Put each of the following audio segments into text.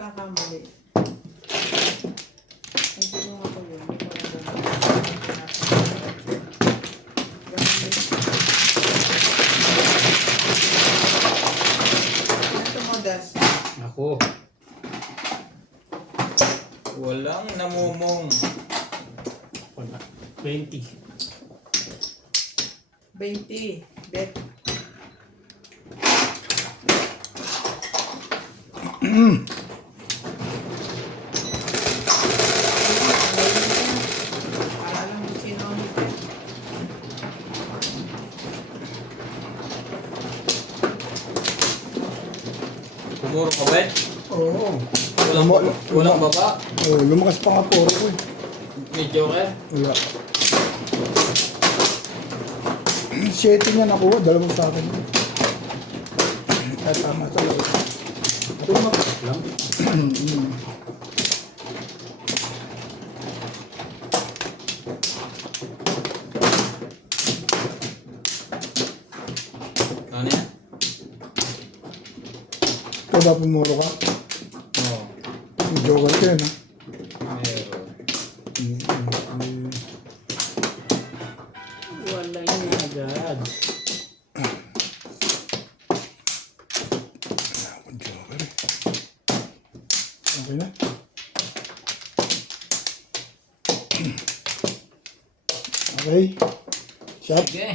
nagkakamali. Ay, kinuha ko yun. Ito na gano'n. Ito mo, Das. Ako. Walang namumong. Wala. 20. 20. Bet. Para alam mo sino ang bet. Pumuro ka ba? Oo. Walang baba. Oh, lumakas pa nga po ko eh. Medyo ka. Wala. 7 niya nakuha, dalawa sa akin. Ay, tama talaga. Tumakas lang. Ano yan? Ikaw ba pumuro ka? Oo. Joker ka yun, ha? Meron. Wala yun agad. Ako, Joker eh. Okay na? Okay. Shot. Sige.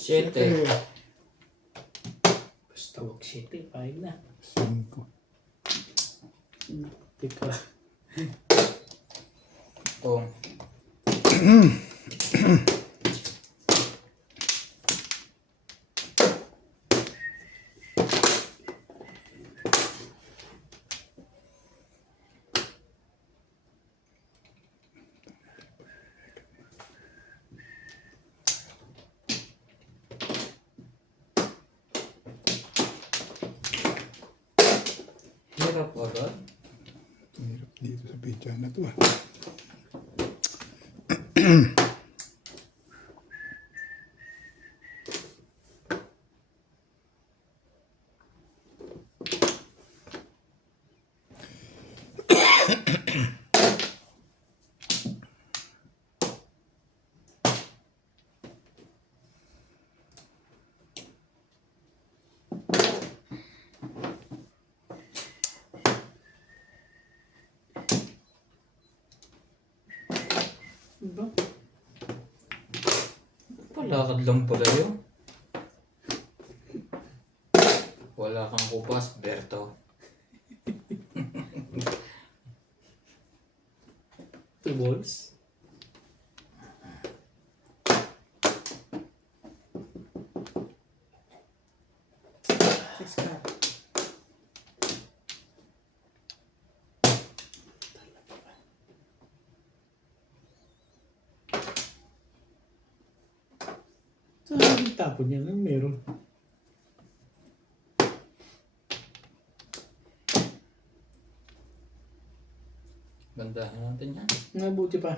Siyete. Basta wag 7. 5 na. 5. Teka. Kung. Hirap agad. Hirap dito sa pizza na to, ah. Diba? Palakad lang pala yun. Wala kang kupas, Berto. 2 balls. Six ka. Saan yung tapon niya lang meron? Bandahan natin yan. Mabuti pa.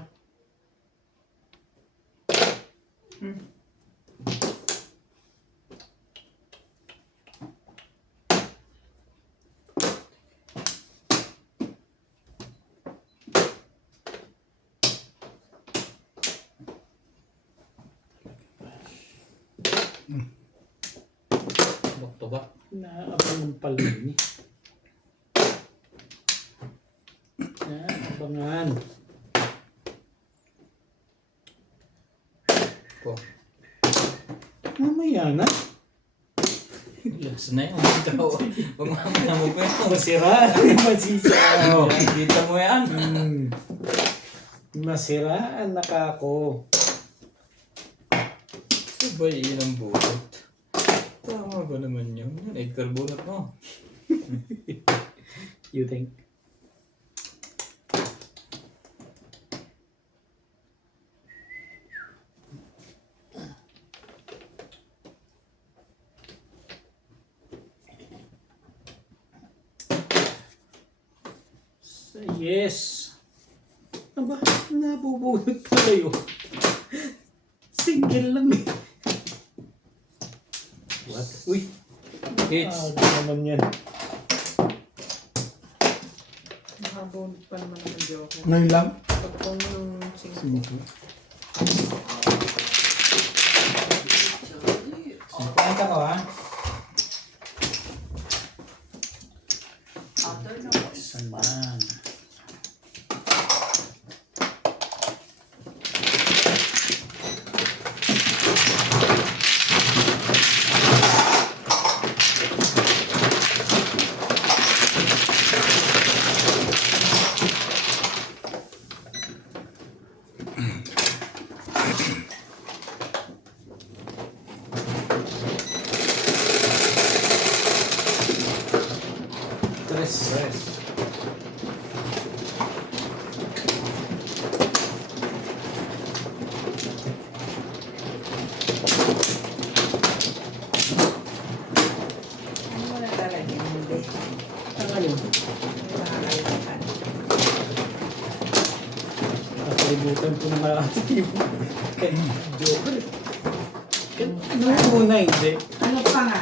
Back to back. Naabang ng palini. Naabangan. Ko. Mamaya na. Last na yun. Ikaw. Huwag mamaya mo pa yun. Masira. Masisaan. Kita mo yan. Masiraan na ka ako. Sabay ilang bulot. Tama ba naman yun? Egg carbonate mo. You think? Yes. Aba, nabubulot pala yun. Single lang eh. Uy, Hits. di naman yan. Nakabunot pa naman ang joker. Ngayon lang. Pag kung yung 5. 5. Sipanta ko ha. Saan lang? Tres. Ano mo na talaga? Hindi. Ang alin? May makakalimutan. Nakalimutan ko na malaki yung joker. Ano muna hindi? Ano pa nga?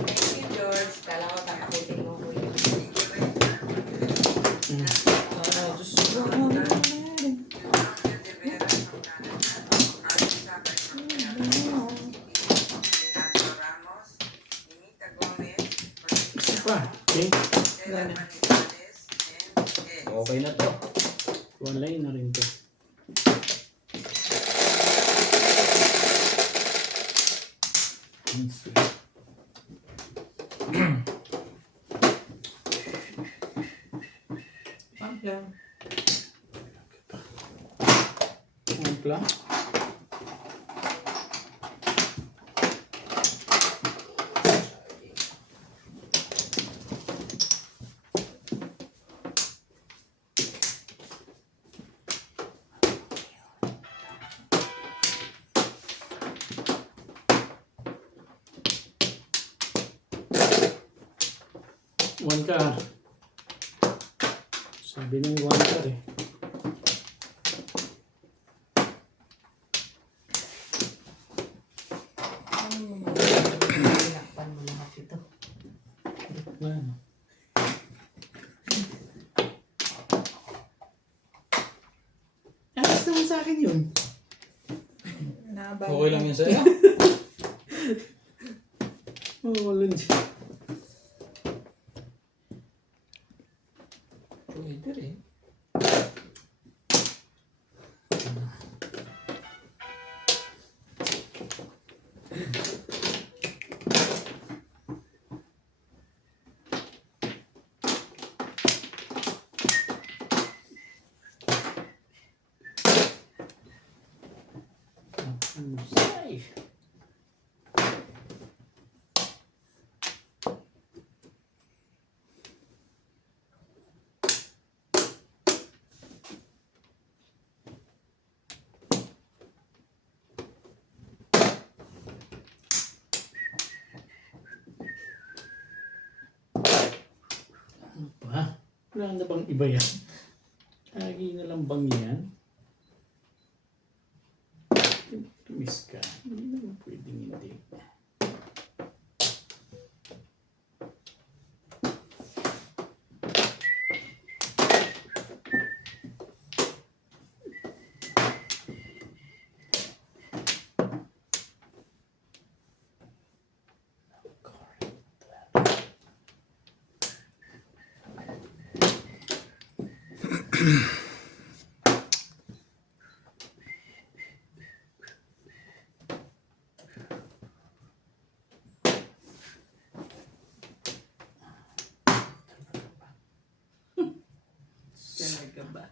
Thank you, George. Kala ko tatakutin mo ko yun. Isa pa. Okay. Wala na. Okay na to. Walay na rin to. Pump lang. Ampla. One car. Sabi ng one car eh. Ano mo mga tinakpan mo lahat ito? Ano? Alas naman sa akin yun. Nabay. Okay lang yun sa'yo. Oo, lunch. Pwede rin. Ay. Ano pa? Wala na bang iba yan? Lagi na lang bang yan? Tumis ka. Hindi naman pwedeng hindi. Talaga ba?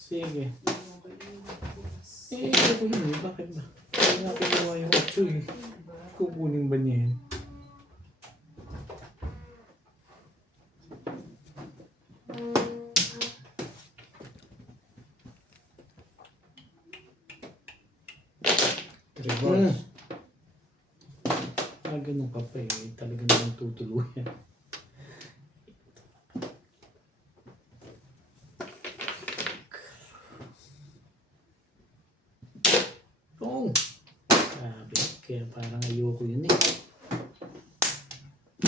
Sige. Ito ko yun eh. Bakit ba? Kaya nga kinuha yung 8 eh. Kukunin ba niya yan? Reverse. Ganun ka pa eh. Talaga naman tutuluyan. Oh! Sabi, kaya parang ayoko yun eh.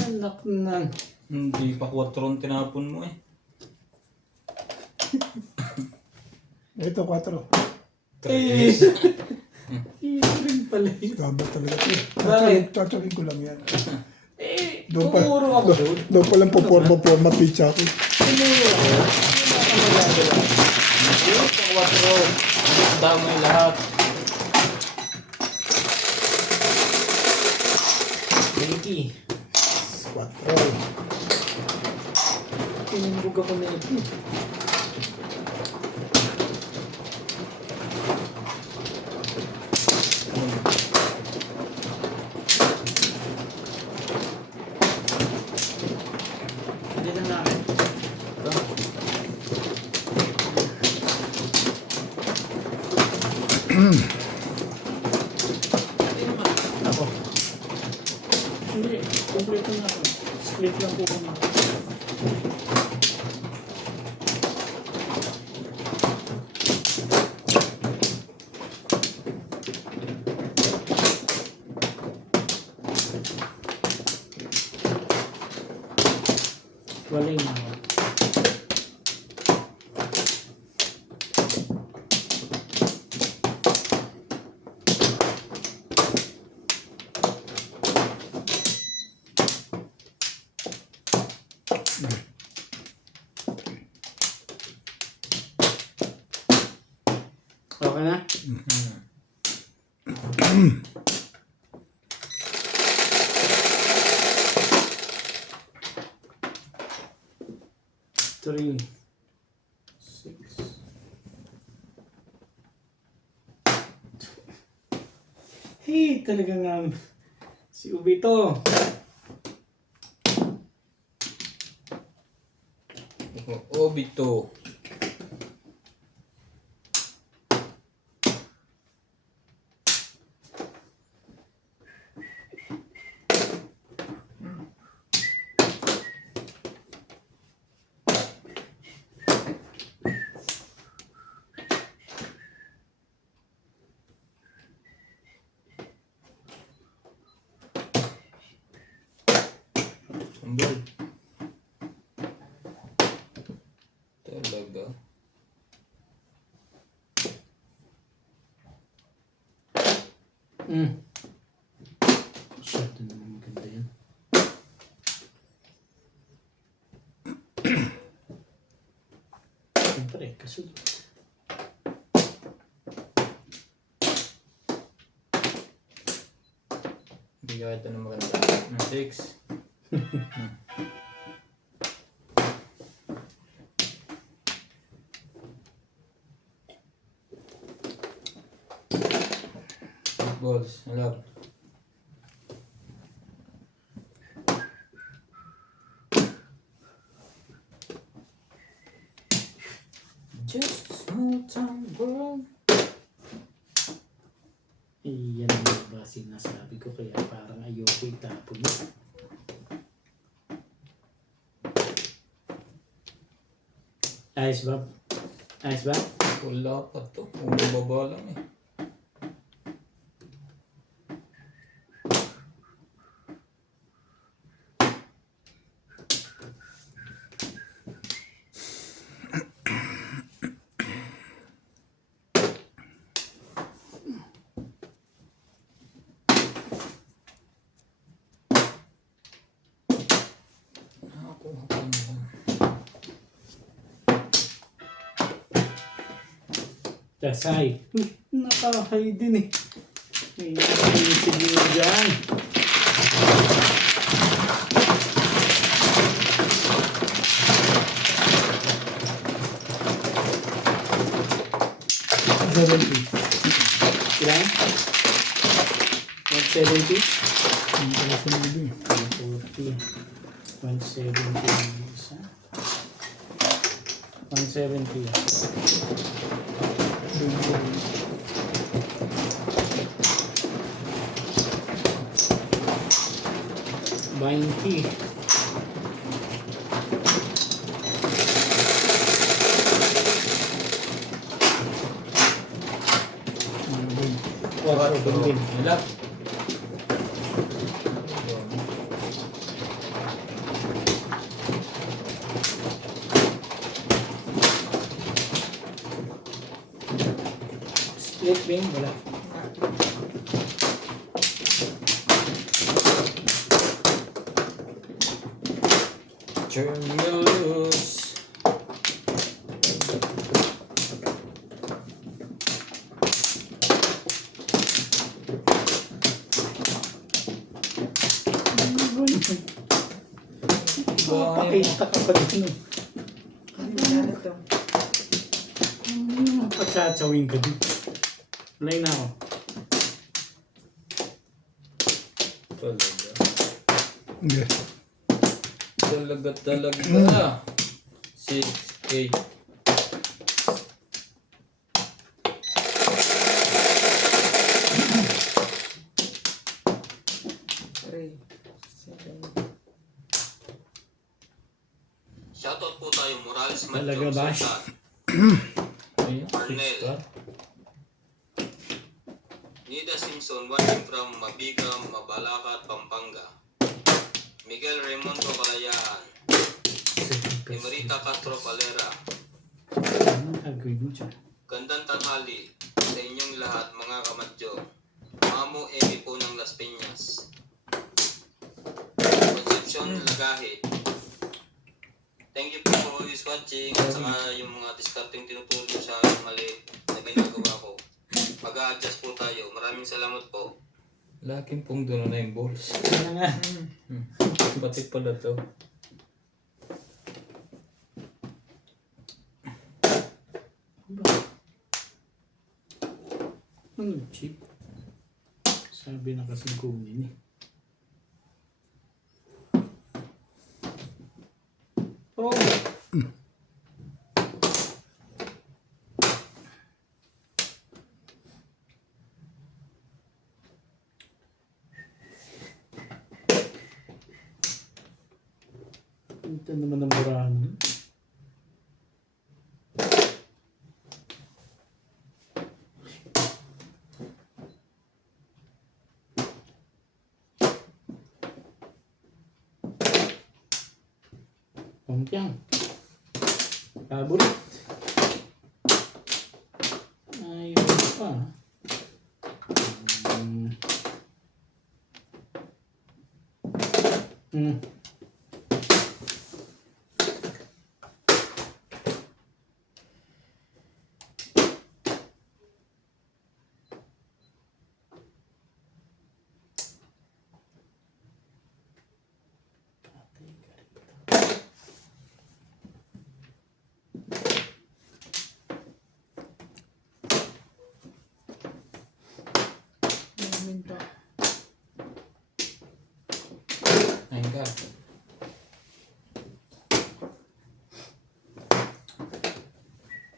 Anak na. Hindi pa 4 ang tinapon mo eh. Ito, 4. Eh! Ito rin pala yun. Gaba talaga ito. Bakit? Tatsakin ko lang yan. Eh! Doon pa- Tumuro ako doon. Doon pa lang po forma pizza ko. Tumuro ako. Wala ka magagawa. Hindi pa 4. Damay lahat. Ricky. 4. Tinimog ako na ito. Hindi na namin. Hindi naman. Ako. Hindi. Kompleto na ako. Split lang po kami. Waling na ako. Okay na? Three, 6. Hey, talaga nga si Ubito. Obito. Sambal. Talaga. Masyado naman maganda yan. Siyempre, kasunod. Bigyan ito ng maganda. Ng 6. Balls. Alap. Just a small town world. Iyan ang ba sinasabi ko kaya parang ayoko itapon mo. Ayos ba? Ayos ba? Wala pa to. Bumababa lang eh. Nakakuha ko na. Dasay. Nakahay din eh. May nakahay siguro dyan. Ilan? 170? 140. 170 yung isa. 170. 20. Quattro din. Wala. Split wing, wala. Turn me loose. Pakita ka pa din. Ano to? Patsachawin ka din. Ulay na ako. Talaga. Hindi. Talaga. 6, 8. Three, seven. Shoutout po tayo Morales Talaga Manchong ba? Sultan, Ayan, Arnel. 6 star. Nida Simpson watching from Mabigam, Mabalacat, Pampanga. Miguel Raimundo Kalayaan, Emerita Castro Valera. Anong gagawin mo dyan? Gandang tanghali sa inyong lahat mga kamadyo. Mamo Emi po ng Las Piñas. Concepcion Lagahit. Thank you po for always watching at saka yung mga discarding tinuturo sa mali na ginagawa ko. Mag-a-adjust po tayo. Maraming salamat po. Laking pong doon na yung balls. Ano nga? Pati pala to. Ano chip? Sabi na kasing kunin eh. Oh! Ito naman ang burahan. Pangkyang. Paborit. Ayun pa. Namin to. Ayun ka.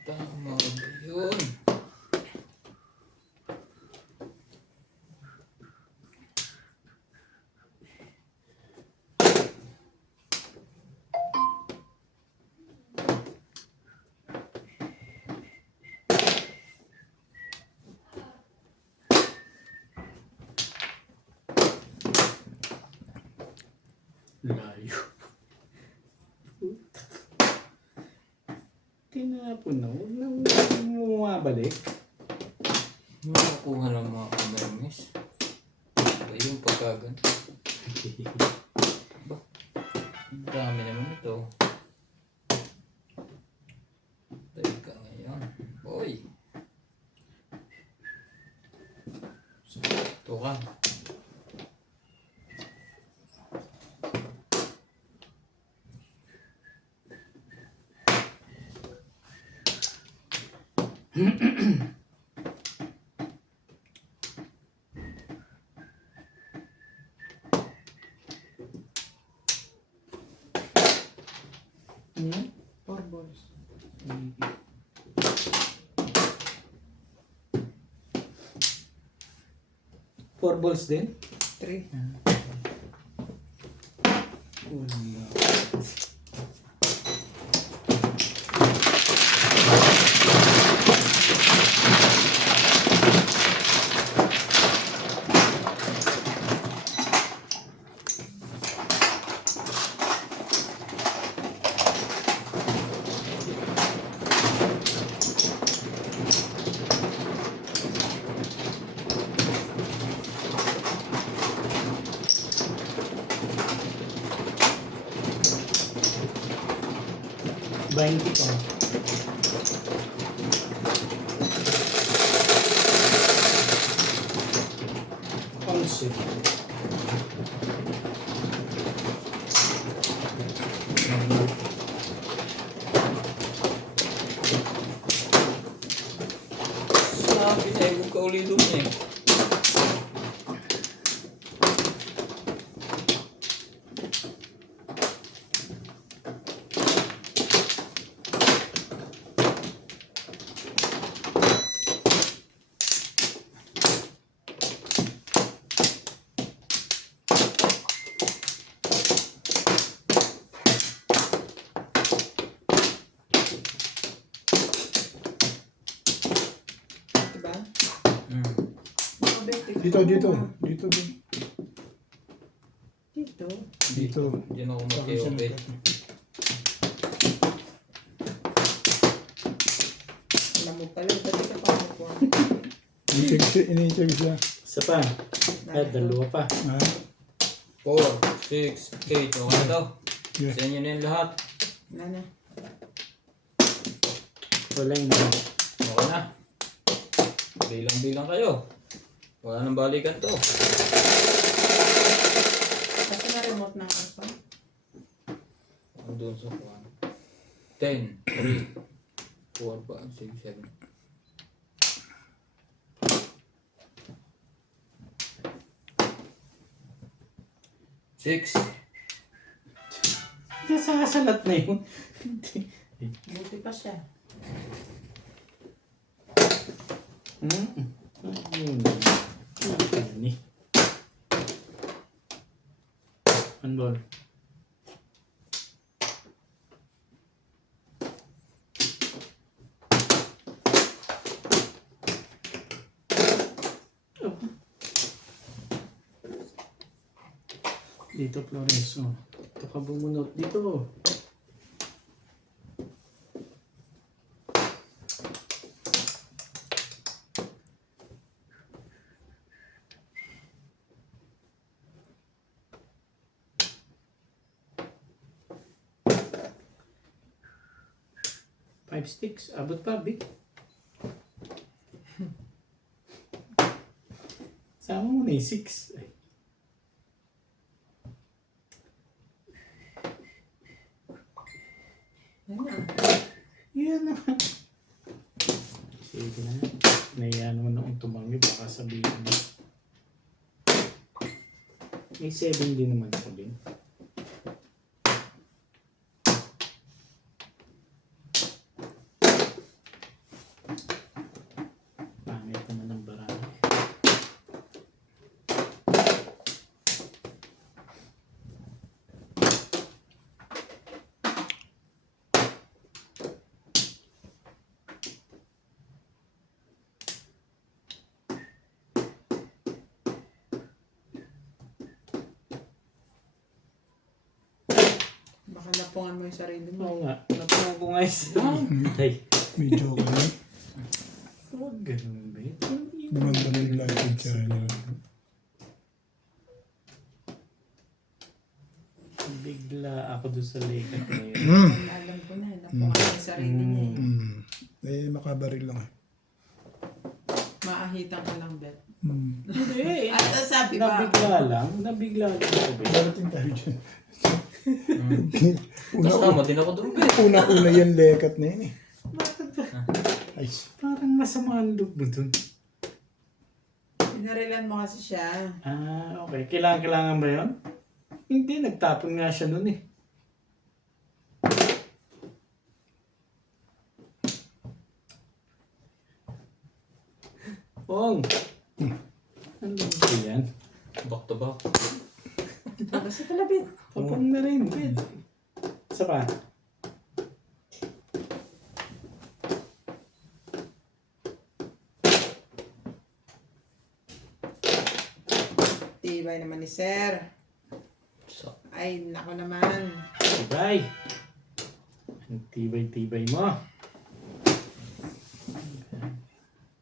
Tama ba yun? Layo. Tinapon na. Huwag na bumabalik. Makakuha ng mga kamermis. Ba yung pagkagan? Ba? Ang dami naman ito. Teka ngayon. Boy. Ito ka. Four balls. Four balls din? Three. Wala. Bainti ka. Onse. Sabi na, huwag ka uli doon eh. Diba? Dito. Dito. Dito. Dito. Diyan ako Saka siya mag-i-open. nagkata. Alam mo pala, pati ka pa ako. Ini-check siya. Isa pa. Ay, dalawa pa. Ha? 4, 6, 8. Okay na daw. Yeah. Sa inyo na yung lahat. Wala na. Wala yung dalawa. Okay na. Bilang-bilang kayo. Wala nang balikan to. Kasi na-remote na ako pa. Ang doon sa 1. 10, 3, 4, 5, 6, 7. Six. Sasalat na yun. Buti pa siya. Ayun. Ano eh. Handball. Dito, Flores. Oh. Ito ka bumunot. Dito. Five sticks. Abot pa, big. Sama mo na yung 6. Ay. Yan na. Yan naman. Sige na. Naiya naman akong tumanggi. Baka sabihin mo. May 7 din naman ako din. Pangit naman ang barangay. Baka napungan mo yung sarili mo. Oo nga. Napungo ko nga isa. Ay. Medyo ka na. Huwag ganun ba? Gumanda bigla yung picture niya. Bigla ako doon sa lake at ngayon. Alam ko na, napungan mo yung sarili niya. Eh, makabaril lang. Maahitan ka lang, Bet. Hindi. At sabi ba? Nabigla lang ako. Be. Darating tayo dyan. Kasama din ako doon. Una-una yan lekat na yun eh. Ay, Parang masama ang loob mo doon. Pinarilan mo kasi siya. Ah, okay. Kailangan ba yun? Hindi, nagtapon nga siya noon eh. Ong! Ano ba yan? Back to back. Basta talabit. Papang na rin. Isa pa. Tibay naman ni Sir. So, Ay, nako naman. Tibay. Ang tibay-tibay mo.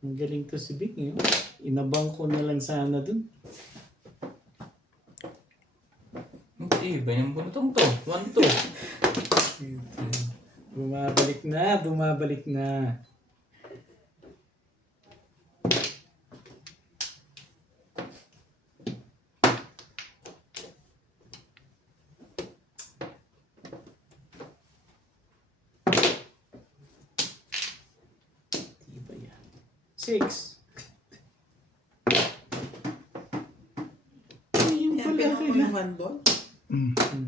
Ang galing to si Vic. Eh. Inabang ko na lang sana dun. hindi, ba yung bulutong to? 1, 2. Bumabalik na, bumabalik na. Diba yan? 6. Ayun Yan, pala, pinaka okay ko na. yung one ball.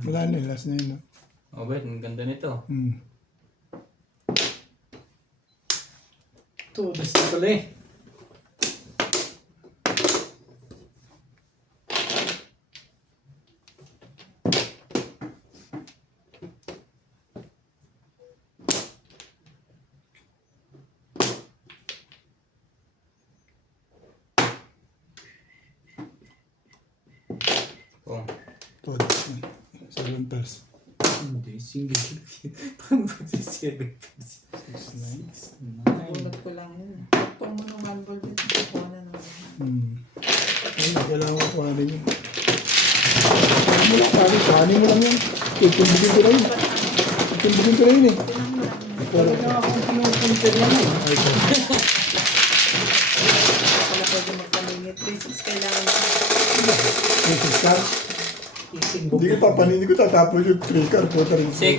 Wala na, last na yun. No? Oh, bet, ang ganda nito. Tudas na pala eh. Oh. Todo. 7 pairs. Hindi, single. Paano ba si 7? 6, 9. 9. Bulot ko lang yun. Pagpong mo ng one ball dito. Kuha na naman. Ayun, kailangan ko kuhanin yun. Kuhanin mo lang, kuhanin mo lang yun. Itumbugin ko na yun. Itumbugin ko na yun eh. Talaga akong pinupuntir yan eh. Wala pwede magpalingit. 3-6 kailangan ko. May 6 car. Ising Hindi ko papaninin ko tatapos yung 3 car. Puta rin. 6. Hindi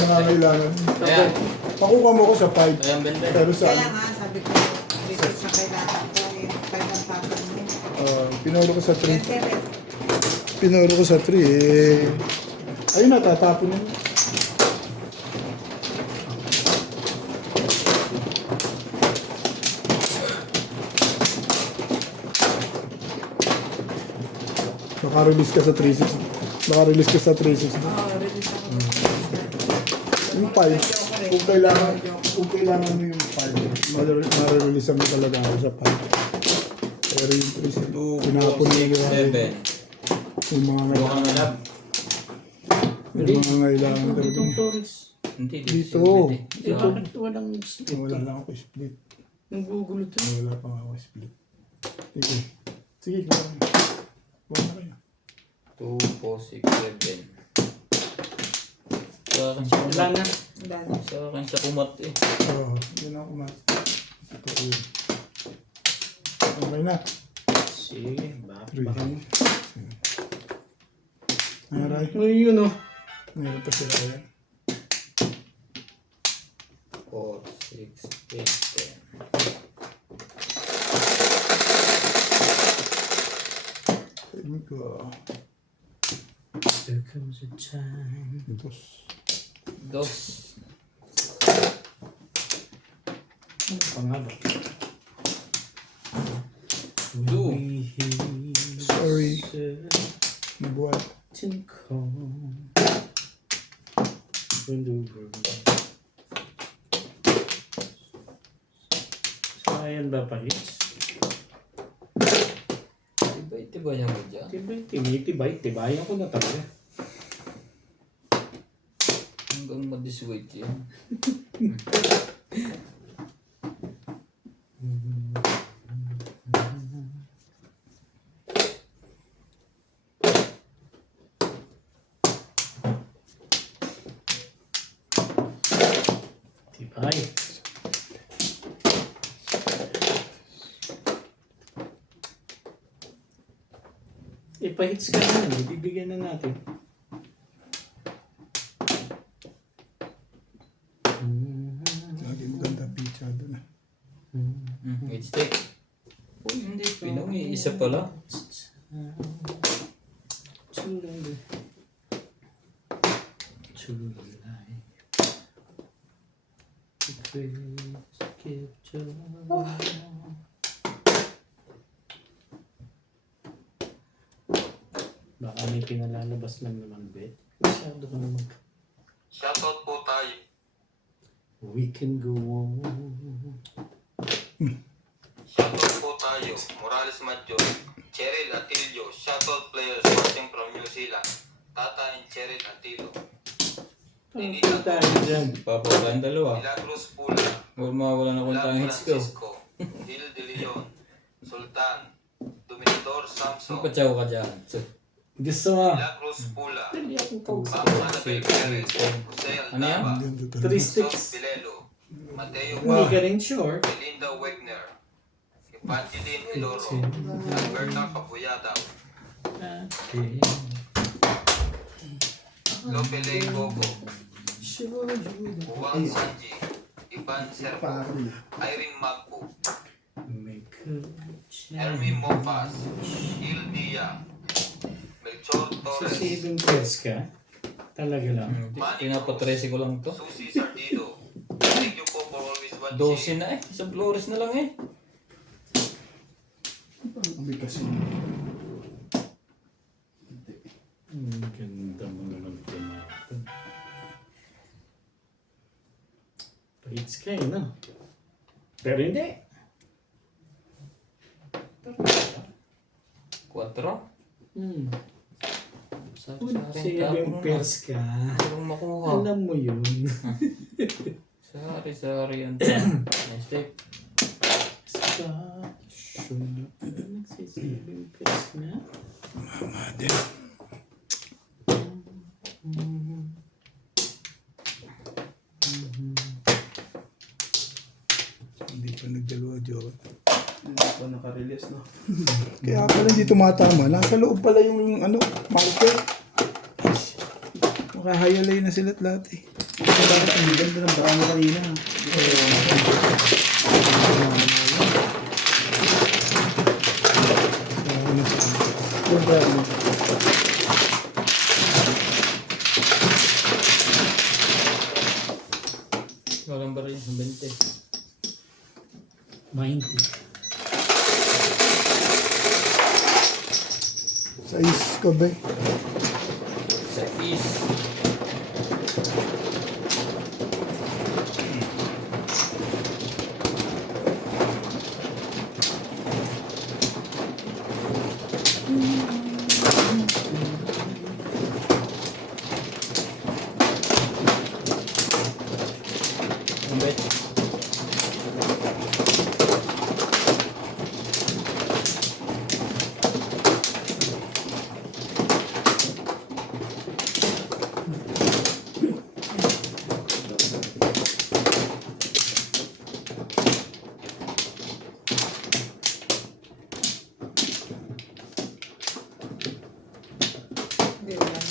na kailangan. Ayan. Pakuha mo ko sa 5. Kaya ang benda. Pero sa Kaya nga, sabi ko, 3-6 na kailangan ko. Yung 5 ang pattern mo. pinuro ko sa 3. 10-7. Pinuro ko sa 3 eh. Ayun na, tatapon yun. Baka-release ka sa 3-6. Baka-release ka sa 3-6. Oo, release ako. Yung 5, kung kailangan mo yung 5, ma-release mo talaga ako sa 5. Pero yung 3-6, 2, pinapon 4, nyo 6, 7. yung mga Buka na lab. yung mga kailangan talaga. Itong Torres. Hindi, Dito. Eh, bakit walang split? Wala lang ako split. Naggugulo to. Wala pa nga ako split. Sige. Sige, kuha na. Kuha na kayo. 2, 4, 6, 7. Sa akin siya Wala kumat. na. Dami. Sa akin siya kumat eh. Oo, yun ako mas. Ito yun. Okay na. Sige, bakit 3. baka mo? Aray. Uy, yun oh. Meron pa sila yan. 4, 6, 8, 10. Tignan ko. There comes a time. Dos. 2. Ano pa nga ba? 2. Sorry. Nabuhat. Sayang ba pa hits? Tibay niya mo dyan. Tibay. Tibayan ko na talaga. Hanggang madisweight yan. Tibay. Ipahits ka na. Ibibigyan na natin. Lagi maganda pizza doon. Wait, stick. Uy, hindi. Pinangi. Isa pala. Baka may pinalalabas lang naman, Bet. Masyado ka naman. Shoutout po tayo. We can go on. Shoutout po tayo. Morales Madjo. Cheryl Atilio. Shoutout players watching from New Zealand. Tata and Cheryl Atilio. Ano tayo dyan? Papagawa dalawa. Milagros Pula. Huwag mawala na kung Vlad tayong hits ko. Francisco. Gil De Leon. Sultan. Dominador Samson. Magpatsaw ka dyan. So, Gusto mo? Milagros Pula. Hindi akong kausap. Ma'am Annabel Perez. Jose Ano yan? Aldaba. Yan, ito 3 talaga. Sos sticks. Pilelo. Mateo Hindi ka Bah. rin sure. Belinda Wegner. Evangeline Hiloro. Alberta Capuyadaw. Okay. Lopele Gogo. Sure, Juan Sanji. Ivan Servo. Pari. Irene Magpo. Make a Hermie Mofas. Il Dia. Melchor Sa Torres. saving press ka? Talaga lang. pinapatrese ko lang to. Susie Sardido. Thank you po for always 12 watching. na eh. Sa Flores na lang eh. Ang kasi. Ang ganda mo naman tumato. Paits ka eh, no? Pero hindi. 4. Hmm. Sari-sari Saving press ka. Walang makuha. Alam mo yun. Sari-sari yan. Next step. Stop. Sure. Nagsisaving press na. Mama, hindi pa nagdalawa, Joe. Hindi pa naka-release, no? Kaya pala hindi tumatama. Nasa loob pala yung ano, marker. Makahayalay na sila't lahat eh. Kasi bakit ang ganda ng baka mo kanina? Yung bravo. Walang ba rin yung 20? 90. Sa is ka ba? Sa East. Ang bet. Hindi lang.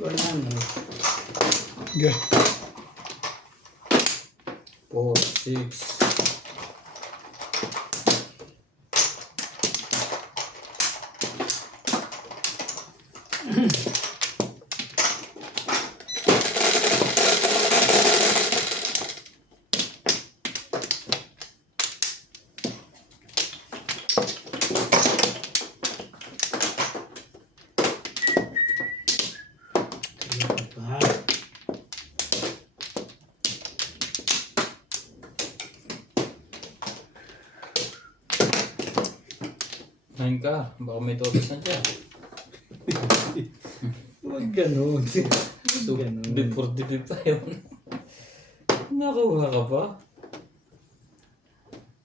Wala na. Ga. 4, 6. Kaya pa. Nine ka. Baka may totos na dyan. Huwag ganun. So, Ganun. before the pa yun. Nakuha ka pa?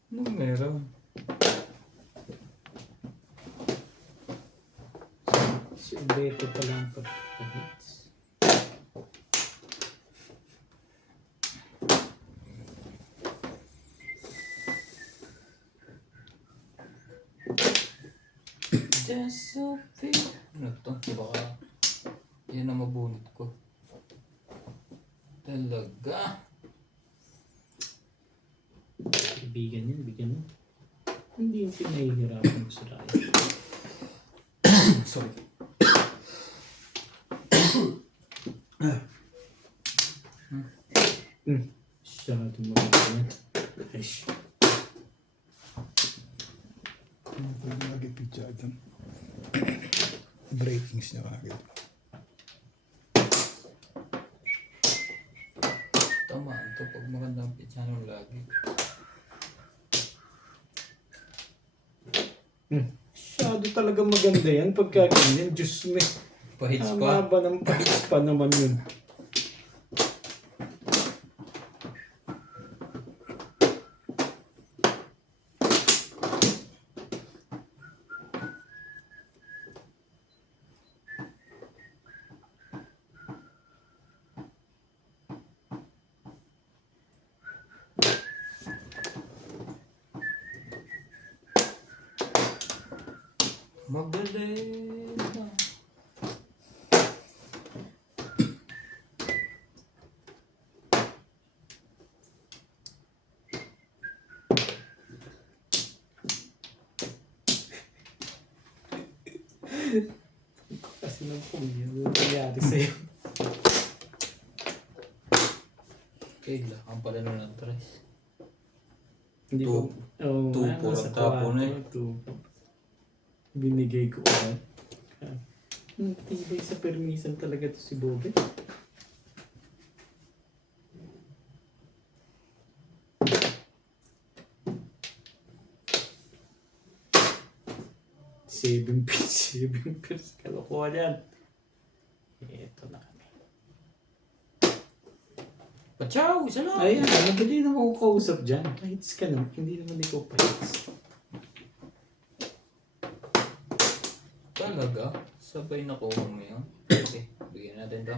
Anong meron? Si Beto pa lang pagpahits. Just so feel. Ano to? Baka yan ang mabunot ko. Talaga. Kaibigan yan, bigyan mo. Hindi yung pinahihirapan mo sa raya. Sorry. Masyado mo ganyan. Ay, Pwede lagi pizza dyan. breakings niya agad. Tamaan to pag magandang pitsa nung lagi. Masyado talaga maganda yan pagka ganyan. Diyos me. Pahits Tama pa. ba ng pahits pa naman yun? Magaling na. Kasi nung yun yung nangyari sa'yo. Kailangan pala nun ng tres. Hindi ko. Oh, Two, ano, four sa ang tapon kwarto, eh. two. Binigay ko ako. Tibay sa permisan talaga to si Bobby. Seven pins. Kalokohan yan. Ito na kami. Pachaw! Isa lang! Ayan, madali naman ako kausap dyan. Pahits ka naman. Hindi naman ikaw pahits. Talaga? Sabay nakuha mo yun? Okay, bigyan natin ito.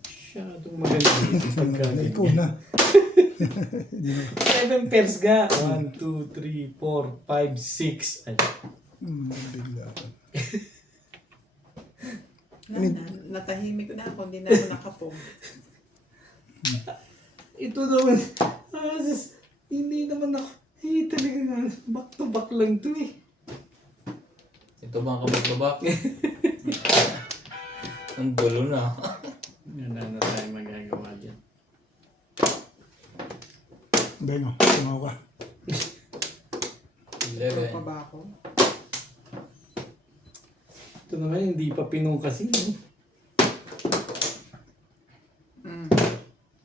Masyadong maganda dito pagka Ikaw na. 7 pairs ga. 1, 2, 3, 4, 5, 6. Ay, Bigla ako. Natahimik na ako, hindi na ako nakapong. ito naman. Hindi naman ako. Talaga nga. Back to back lang to eh. Ito ba ang kabag-babak? Ang gulo na. Wala na tayong magagawa dyan. Bengo, tumaw ka. Ito 11. pa ba ako? Ito naman hindi pa pinungkasin eh.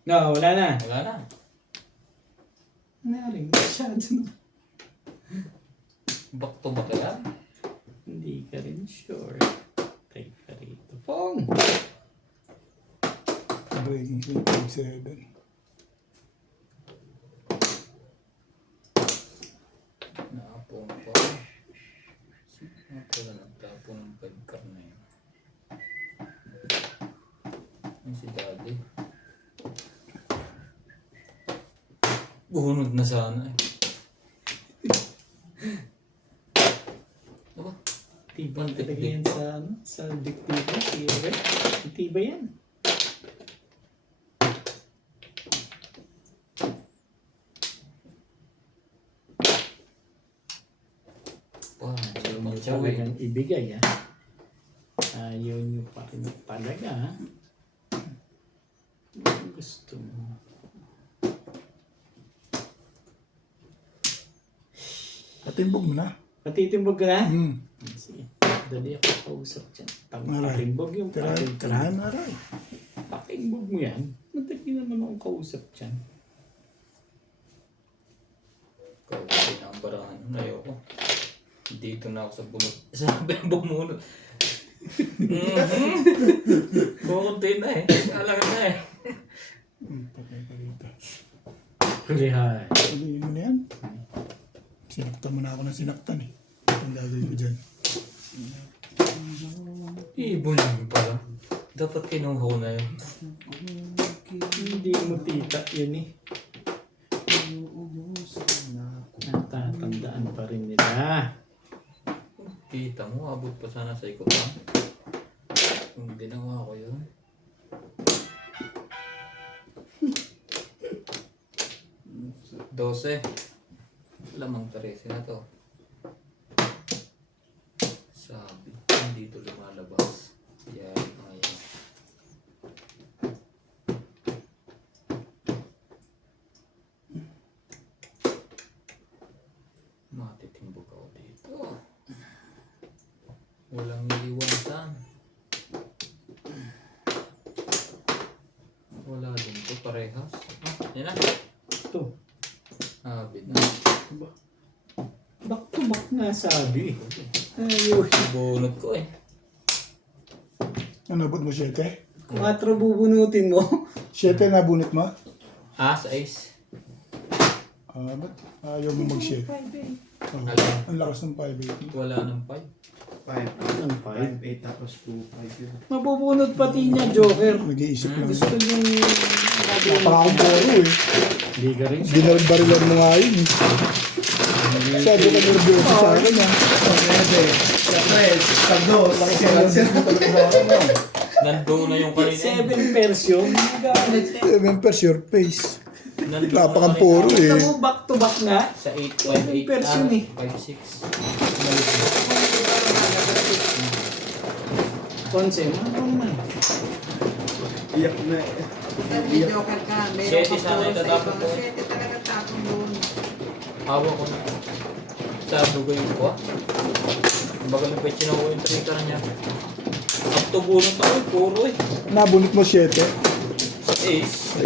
No, wala na. Wala na. Naring masyado na. Back to back yan. Hindi ka rin sure. Take ka rito. Pong! Breaking point 7. Naapong pa. Wala nagtapon ng pagkar na yun. Yung si daddy. Buhunod na sana eh. Aba, Tibang talaga yan sa, sa diktibo. Sige, tiba yan. Ayaw nyo talagang ibigay, ha? Ayaw nyo pa rin talaga, ha? Ano gusto mo? Patimbog mo na. Patitimbog ka na? Sige. Dali ako kausap dyan. Aray. Patimbog yung Tirahan na rin. patimbog mo yan. Madali naman akong kausap dyan. Kawali na ang barahan. Ayoko. Dito na ako sa bunot. Sabi ang bumunot. Kukunti na eh. Alangan na eh. Patay ka rito. Kulihay. Sabihin mo na yan. Sinaktan mo na ako ng sinaktan eh. Ang gagawin ko dyan. Ibon yun pala. Dapat kinuha ko na yun. Hindi mo tita yun eh. Natatandaan pa rin nila. Kita mo, abot pa sana sa ikot ha. Kung ginawa ko yun. Dose. Lamang 13 na to. Sabi, hindi ito lumalabas. Yan, ayan. Matitimbog ako dito. Walang niliwantan. Wala din to, parehas. Yan na. Ito. Habit na. Back to back nga sabi. Ayun. Bunot ko eh. Ano, nabot mo 7? 4 bubunutin mo. 7 nabunot mo? Sa ace. Ba't ayaw mo mag-7? Alin? Ang lakas ng 5-8. Wala ng 5. 5. Ang 5. 5, 8 tapos 2, 5 yun. Mabubunot pati niya, Joker. Nag-iisip lang. Gusto niyong Napakakong poro eh. Hindi ka rin. Binarbarilan mo nga yun eh. Sabi ka nervyoso sa akin ah. Pwede. Siyempre, sabdo. Laki siya lang siya. Nandoon na yung kanina. 7 version. Gamit. 7 per your face. Nandoon Napakang na poro kanina. eh. Ito mo back to back nga. Sa 8, 5, 8, Person eh. 5, 6. Konse, ano man. Iyak na eh. May joker ka. Meron Siyete ka sana puro yung sa tatapon ibang. ko. 7 talaga tapon doon. Hawak ko na. Sa bugay ko. Baga may petsi na ko yung trika na niya. Ang tubunong ako, puro eh. Nabunot mo 7. Sa ace.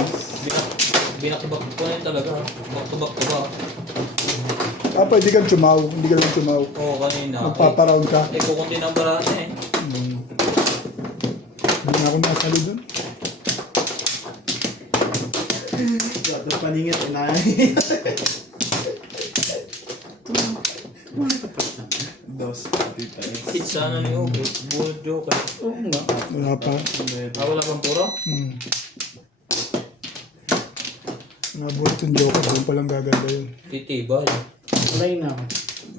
Binakibak ko na yun talaga. Back to back. Pwede kang chumaw. Hindi ka lang chumaw. Oo, kanina. Magpaparound ka. Eh, kukunti ng baraan eh. Hindi na ako nasali dun. Ito paningit. Inahin. Dos. Tita. Hit sana ni Obe. Bullet joker. Oo nga. Wala pa. Wala bang puro? Nabunot yung joker. Doon palang gaganda yun. Titibay. Play na ako.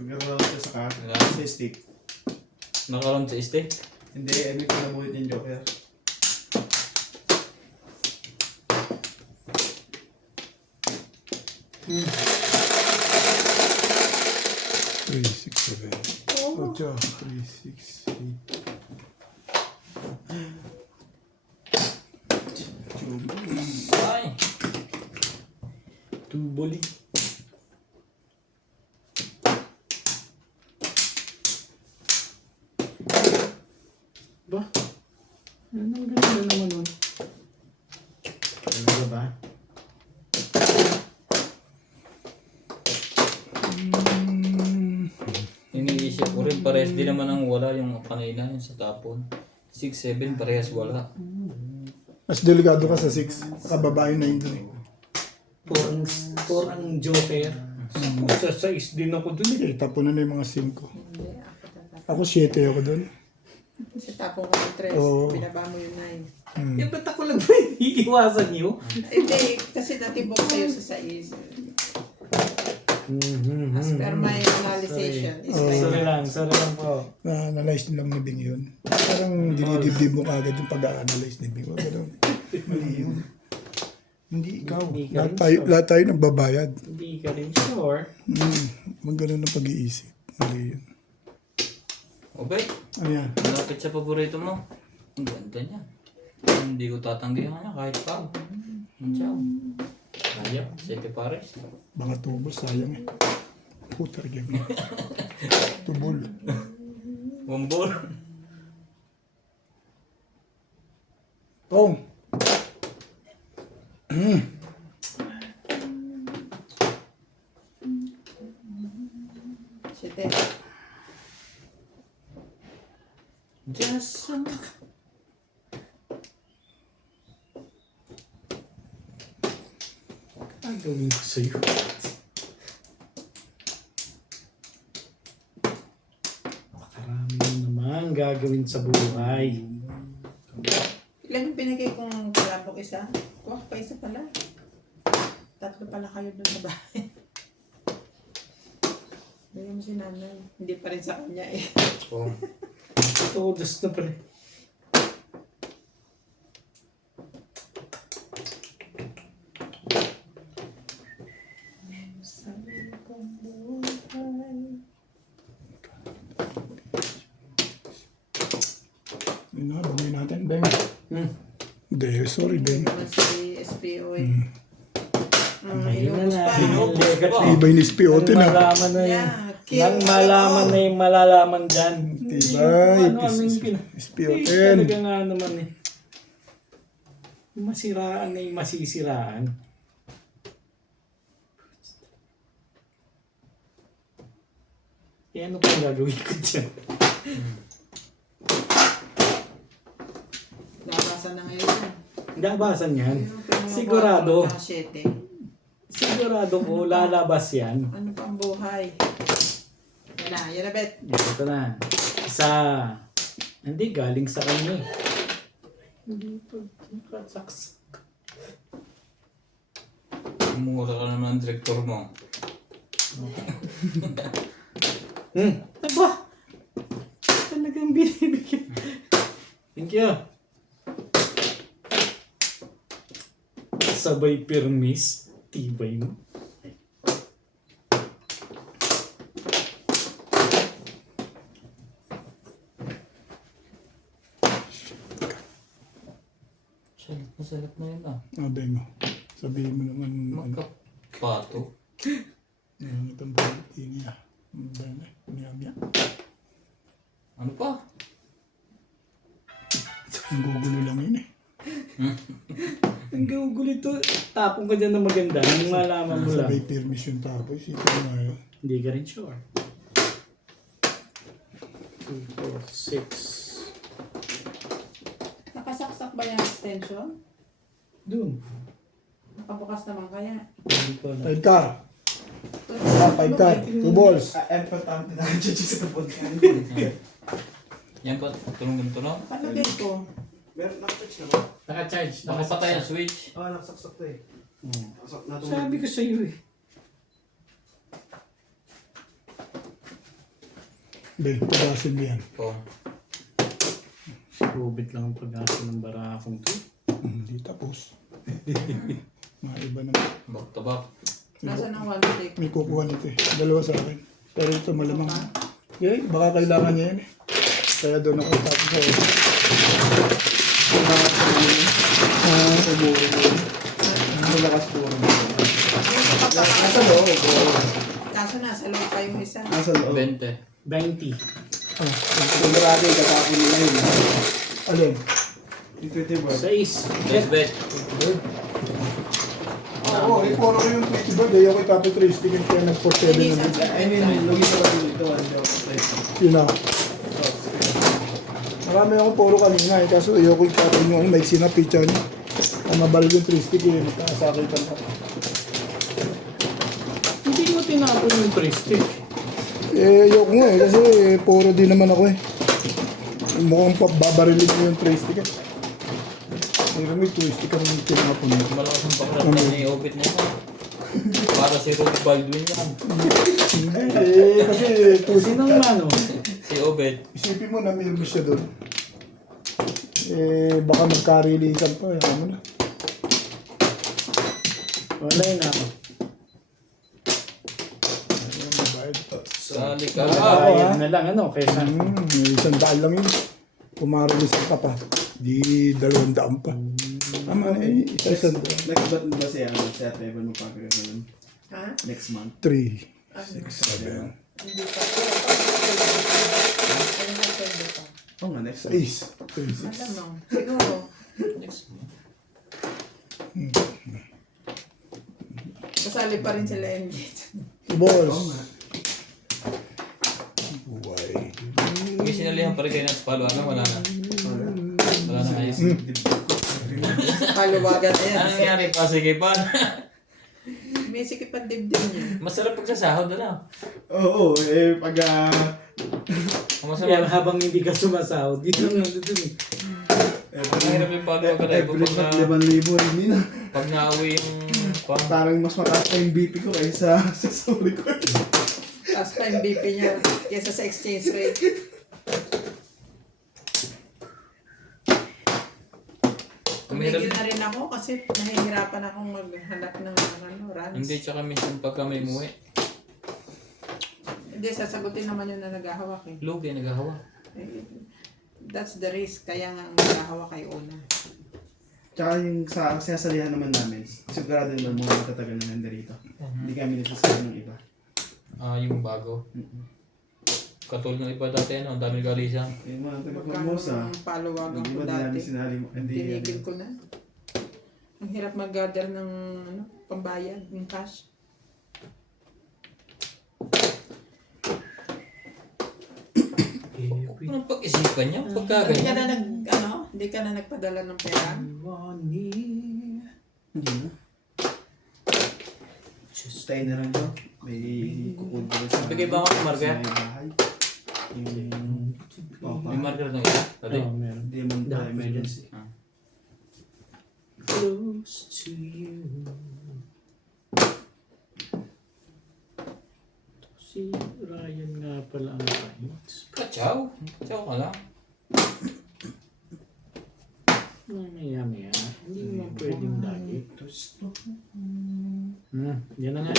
Magkaroon ka sa card. Wala. Sa stick. Nakaroon sa stick. Hindi, every ko nabuhit yung joker. Three, 6, 7. 8, 3, 6, 8. Ay. Tuboli. Ba? Anong ganda naman nun? Ano ba? Iniisip ko rin, parehas din naman ang wala yung kanina yung sa tapon. 6, 7, parehas wala. Mas delikado ka sa 6. Kababae na yun dun eh. For ang Joker. Sa 6 din ako dun eh. Tapunan na yung mga 5. Hindi, ako tatapon. Ako 7 ako dun. Kasi tapon ko ng 3. Oo. Binaba mo yung 9. Eh, ba't ako lang ba iiwasan niyo? Hindi, kasi natibok sa'yo sa 6. As per my analysis is Sorry lang po. Na-analyze lang ni Bing yun. Parang dinidibdib mo kagad yung pag-a-analyze ni Bing. Wag ganun. Mali yun. Hindi ikaw. Hindi ka Lahat tayo nagbabayad. Hindi ka rin sure. Mag ganun ang pag-iisip. Mali yun. Obe, Ano yan? malapit sa paborito mo. Ang ganda niya. Hindi ko tatanggihan niya kahit pa. Ciao. Kaya, 7 pares. Baka tubol, sayang eh. Putar game. Tubol. Bumbol. Tong! Siyete. Just Ang gawin ko sa'yo. Makarami mo naman gagawin sa buhay. Ilan yung pinagay kong kalabok isa? Kuha pa isa pala. 3 pala kayo doon sa bahay. Bigyan mo si nanay. Hindi pa rin sa kanya eh. oh. Todos na pala. Yun na, bumili natin, Beng. Hmm. Hindi, sorry, Beng. Naman si SPO eh. Ayun inubos na pa. yung legacy. Tibay ni Spiote Nang na. malaman na yun. Yeah, kill. Nang malaman na yung malalaman dyan. Tibay. Ano yung Spiote. talaga nga naman eh. Yung masiraan na yung masisiraan. Eh ano pa gagawin ko dyan? Nabasa na ngayon. Nabasan yan. Yung pinuha ko Sigurado. ng 7. Sigurado ko lalabas yan. Ano pang buhay? Yan na, bet. Ito na. Isa. Hindi, galing sa kanya eh. Hindi pa nakasaksak. Mura ka naman ang direktor mo. Aba! Talagang binibigyan. Thank you. Sabay permis. Tibay mo. Masalap na yun ah. Abay mo. Sabihin mo naman. Magkapato. Ang itong pagkain niya. Niya. Ano pa? Ang gugulo lang yun eh. Ang gugulo ito. Tapong ka dyan na maganda. Nang malaman mo lang. Sabay permission tapos. Ito nga yun. Hindi ka rin sure. 2, 4, 6. Nakasaksak ba yung extension? Doon. Nakabukas naman kaya. Hindi ko alam. 5 ka. 5 ka. 2 balls. Importante na ang judge sa podcast. Yan pa, tulong ganito no? Palagay ko. Meron nakatouch na ba? Naka-charge. Nakapatay ang switch. Oo, nakasaksak to eh. Nakasaksak na to. Sabi ko sa iyo eh. Be, pagasin mo yan. Oh. Rubit lang ang pag-asa ng barakong to. Hindi tapos. Mga iba naman. Back to back. Nasaan ang one stick? May kukuha nito eh. Dalawa sa akin. Pero ito malamang. Okay, baka kailangan niya yan eh. Kaya doon ako tapos ako. Siguro mo. Malakas po rin. Nasa loob. Kaso nasa loob pa yung isa. Nasa loob. 20. 20. Sigurado yung katapon nila yun. Alin? Yung 20 ba? 6. Yes, bet. Oo, eh, puro ko yung 20 bird. Ayaw ko tapos 3 stick yung kaya nag-47 na bit. I mean, lagi sa lagi dito. Hindi ako play. Yun na. Marami akong puro kanina eh. Kaso ayaw ko yung tapos yung may sinapitsa niya. Ang mabalog yung 3 stick eh. Nagkakasakitan ka. Hindi mo tinapon yung 3 stick. Eh, ayoko nga eh. Kasi puro din naman ako eh. Mukhang babarilin mo yung 3 stick eh. Mayroon may 2 stick ang tinapon mo. Malakas ang pakiramdam ni Obit na yun. Para si Rudy Baldwin yan. Hindi eh. Kasi 2 Sino ang ano? Si Obet. Isipin mo na mayroon siya doon. Eh, baka magkarilisan pa. Ayaw mo na. Wala yun ako. Ayaw mo bayad. Sali ka. Bayad na lang ano. Kesa $100 lang yun. Pumarilisan ka pa. Di 200 pa. Tama na eh. $100. Next bat ba siya? Si Ate Evan mo pagkakaroon? Ha? Next month. 3, Ano? 6, 7, Hindi pa. Oo nga, next 6. month. Malamang. Siguro. Kasali pa rin sila engage. Boss. Oo nga. Buhay. May sinalihan pa rin kayo ng palo. Ano? Wala na. Wala na kayo. Kaluwagan na yan. Ano nangyari pa? Sige pa. May sikip ang dibdib niya. Masarap pagsasahod na. Oo, eh pag kaya Masarap. habang hindi ka sumasahod, dito lang nandun eh. Mahirap yung palo ka na. every month 5,000 hindi na. Pag nauwi yung Parang mas mataas pa yung BP ko kaysa sa sorry ko. Taas pa yung BP niya kesa sa exchange rate. Tumigil na rin ako kasi nahihirapan akong maghanap ng runs. Hindi, tsaka minsan pagka may muwi. Hindi, sasagutin naman yun na naghahawak eh. Lugi, naghahawa. That's the risk, kaya nga ang naghahawak kay una. Tsaka yung sa sinasalihan naman namin, sigurado naman mga matatagal na nanda rito. Hindi kami nagsasali ng iba. Yung bago. Katulad ng iba dati, ano, ang dami galisan. Yung mga Magkano taga-Formosa, ang paluwagan hindi ko ba di namin dati? sinali? Hindi. Tinigil ko na. Ang hirap mag-gather ng ano, pambayad, ng cash. Anong pag-isipan niya? Pagka Hindi ka na ganyan. hindi ka na nagpadala ng pera. Hindi na. Stay na lang daw. May kukul ko sa... Bigay ba ako ng marker? Sa may bahay. Yung... May marker na ito? Dali. Oo, meron. Hindi naman ba emergency. Close to you. Si Ryan nga pala ang rights. Kachaw. Kachaw ka lang. Maya-maya. Hindi mo pwedeng lagi. Yan na nga.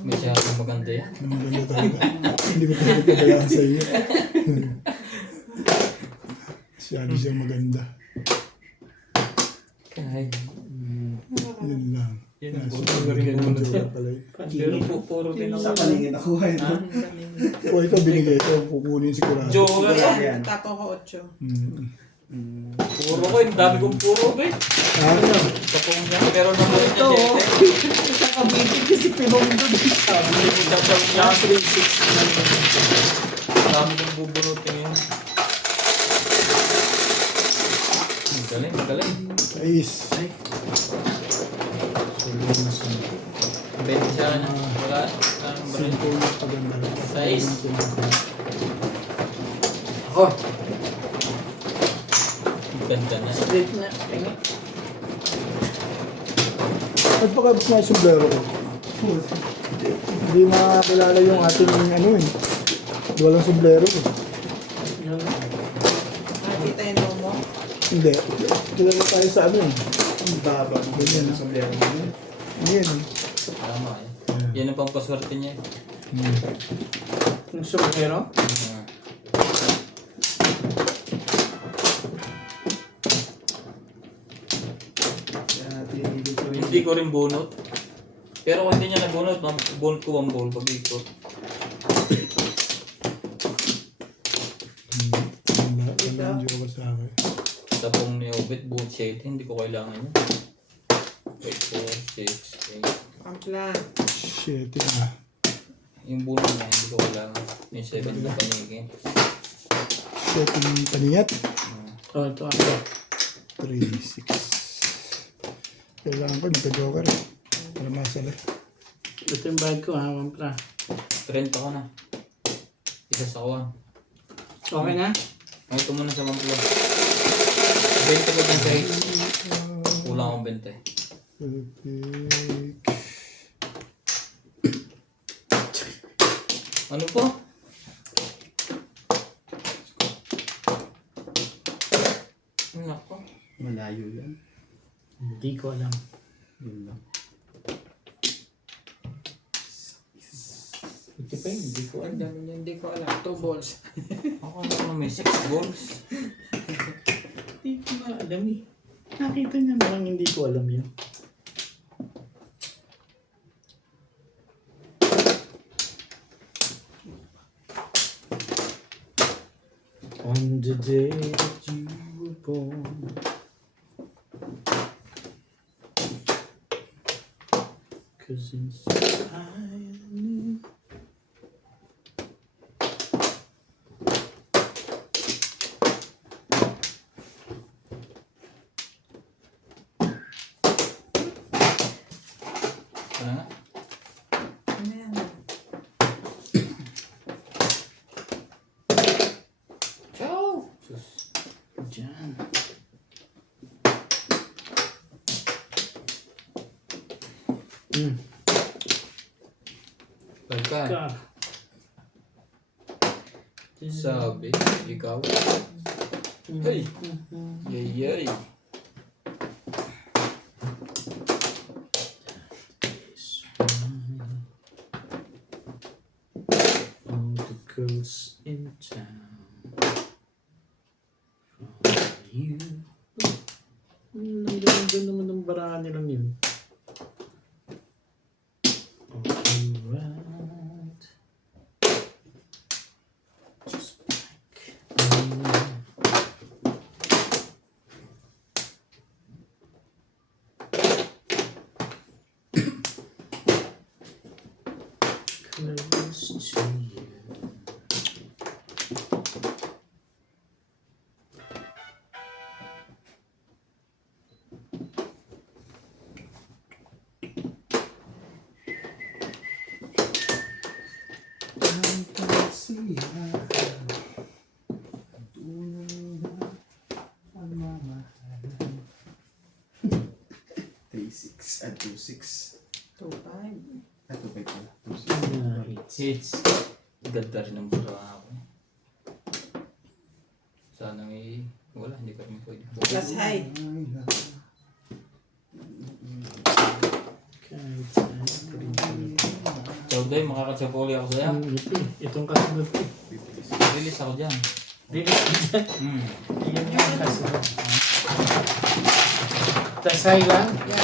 May siya akong maganda yan. Maganda talaga. Hindi ko talaga pabayaan sa iyo. Sabi siyang maganda. Kahit. Yun lang. Yun Yan, ang so, puro bigyan mo rin ng mo. jowa pala yun. Pero puro din Sa ako. paningin ako eh. No? O ito, binigay ito. Kukunin sigurado. Joker yan. Yan. Tapo ko 8. Puro ko. Yung dami kong puro ba eh. Tapong niya. Pero naman niya siyete. Nakabitin kasi pinondo din. Sabi niya po tatawag niya. 3-6. Dami kong bubunutin yun. Galing, galing. Ayos. Sulit na sulit. Pwede siya na. Wala. Anong ba rin? Simple yung paganda. Size. Ako. Ganda na. Straight na. At pagkabos nga yung sombrero ko. Hindi makakilala yung ating ano eh. Walang sombrero eh. Yan. Nakita yung mo. Hindi. Kilala tayo sa ano eh. Baba. Ganyan Sa sombrero mo. Yan eh. Tama eh. Yan ang pampaswerte niya. Yung sombrero? Hindi ko rin bunot. Pero kung hindi niya nabunot, bunot ko ang bowl pag ikot. Wala ang jowa sa akin. Tapong ni Obit, bunot 7, hindi ko kailangan yun. 8, 4, 6, 8. Pamplan. Shit na. Yung bunot niya, hindi ko kailangan. Yung 7 na panigin. Shit yung paniyat. Oh, ito ako. 3, 6. Kailangan ko nagka-joker eh. Para masala. Ito yung bag ko ha, Mampla. 30 ka na. Isa sa kuwan. Okay na? Ay, ito muna sa mampula. 20 ko dyan sa 8. Kulang akong 20. Perfect. Ano po? Nako. Malayo yan. Hindi ko alam. Yun lang. Ito pa yun, hindi ko Ang alam. dami niya, hindi ko alam. 2 balls. Ako naman may 6 balls. Hindi ko nga alam eh. Nakita niya naman hindi ko alam yun. On the day that you were born, cause inside I knew. Ano nga? Ano yan? Ciao! Sus. Diyan. Pagka. Ka. Sabi, ikaw. Hey! Yay, yay. All the girls in town. From you. to you. At 2.6. 2.5. At 2.5 pala. 2.6. Hits. Ganda rin ang buto ako. Sana may... Wala, hindi ka rin pwede. Plus high. Kahit saan, green. Chowday, makakatsapuli ako sa'yo. Ito eh, itong kasunod eh. Release ako dyan. Release ko dyan. Yan yung kasunod. Tas high lang. Yeah.